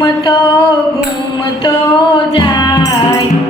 ઘૂમતો ઘૂમતો જાય.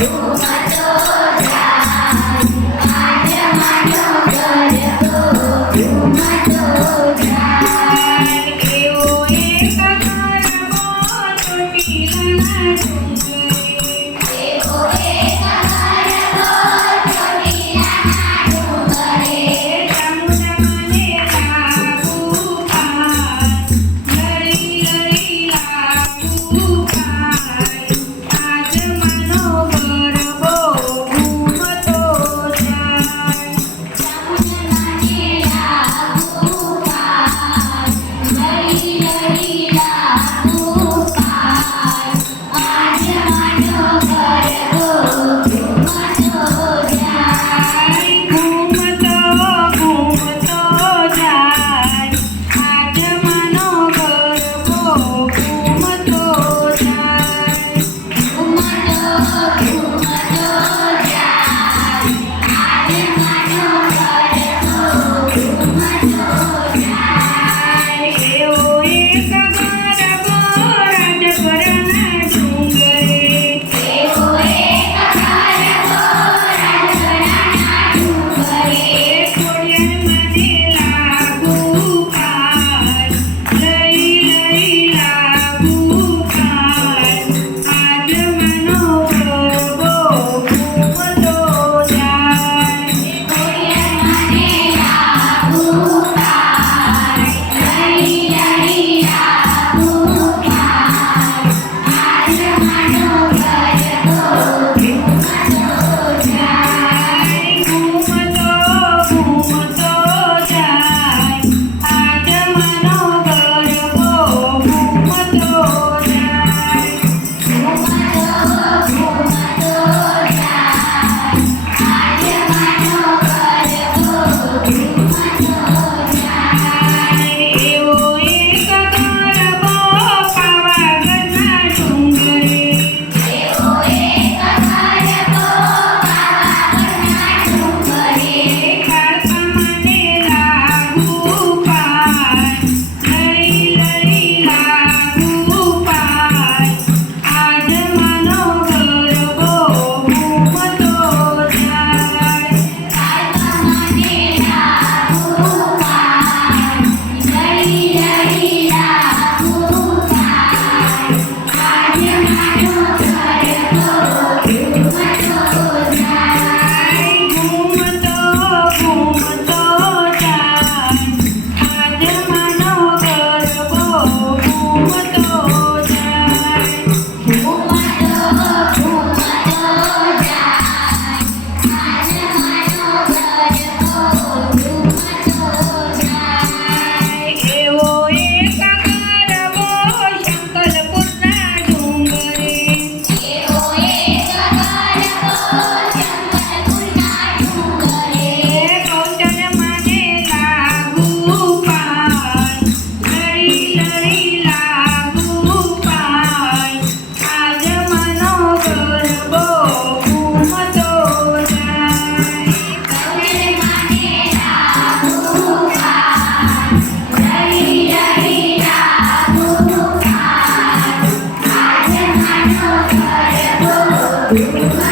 You. Yeah.